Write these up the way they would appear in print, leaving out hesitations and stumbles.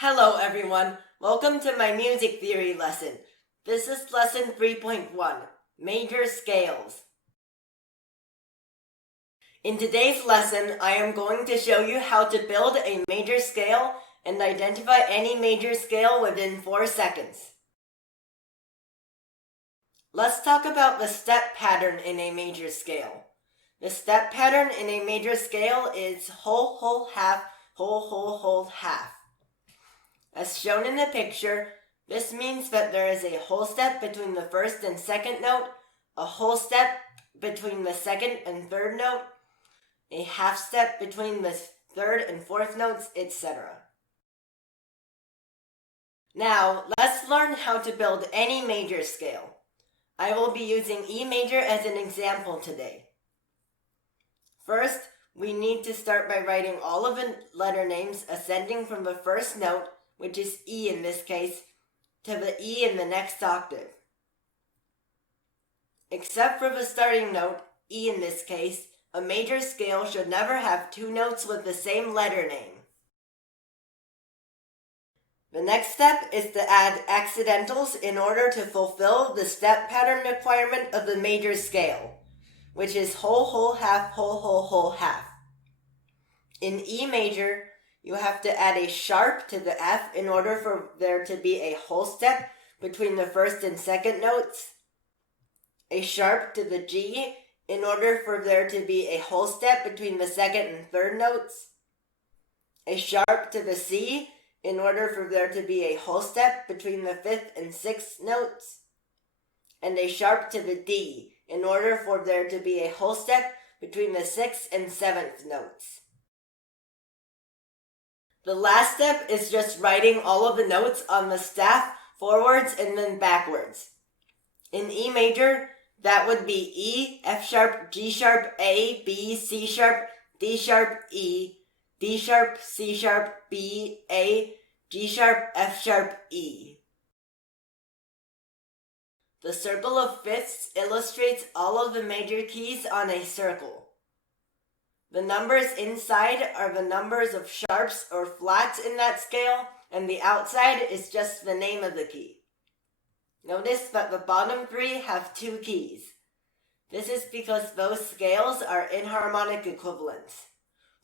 Hello everyone, welcome to my music theory lesson. This is lesson 3.1, Major Scales. In today's lesson, I am going to show you how to build a major scale and identify any major scale within 4 seconds. Let's talk about the step pattern in a major scale. The step pattern in a major scale is whole, whole, half, whole, whole, whole, half. As shown in the picture, this means that there is a whole step between the first and second note, a whole step between the second and third note, a half step between the third and fourth notes, etc. Now, let's learn how to build any major scale. I will be using E major as an example today. First, we need to start by writing all of the letter names ascending from the first note, which is E in this case, to the E in the next octave. Except for the starting note, E in this case, a major scale should never have two notes with the same letter name. The next step is to add accidentals in order to fulfill the step pattern requirement of the major scale, which is whole, whole, half, whole, whole, whole, half. In E major, you have to add a sharp to the F in order for there to be a whole step between the first and second notes, a sharp to the G in order for there to be a whole step between the second and third notes, a sharp to the C in order for there to be a whole step between the fifth and sixth notes, and a sharp to the D in order for there to be a whole step between the sixth and seventh notes. The last step is just writing all of the notes on the staff forwards and then backwards. In E major, that would be E, F sharp, G sharp, A, B, C sharp, D sharp, E, D sharp, C sharp, B, A, G sharp, F sharp, E. The circle of fifths illustrates all of the major keys on a circle. The numbers inside are the numbers of sharps or flats in that scale, and the outside is just the name of the key. Notice that the bottom three have two keys. This is because those scales are inharmonic equivalents.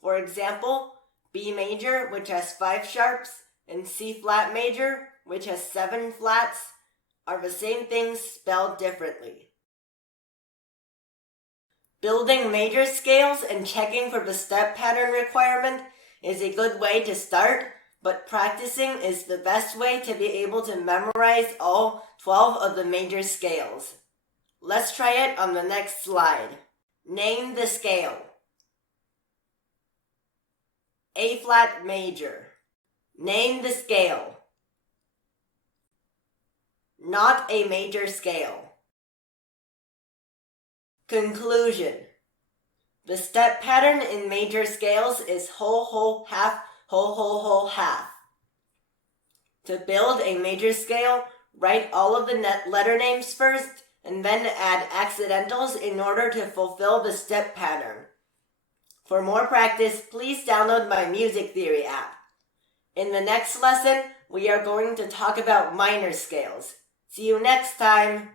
For example, B major, which has 5 sharps, and C flat major, which has 7 flats, are the same things spelled differently. Building major scales and checking for the step pattern requirement is a good way to start, but practicing is the best way to be able to memorize all 12 of the major scales. Let's try it on the next slide. Name the scale. A flat major. Name the scale. Not a major scale. Conclusion. The step pattern in major scales is whole, whole, half, whole, whole, whole, half. To build a major scale, write all of the letter names first, and then add accidentals in order to fulfill the step pattern. For more practice, please download my music theory app. In the next lesson, we are going to talk about minor scales. See you next time!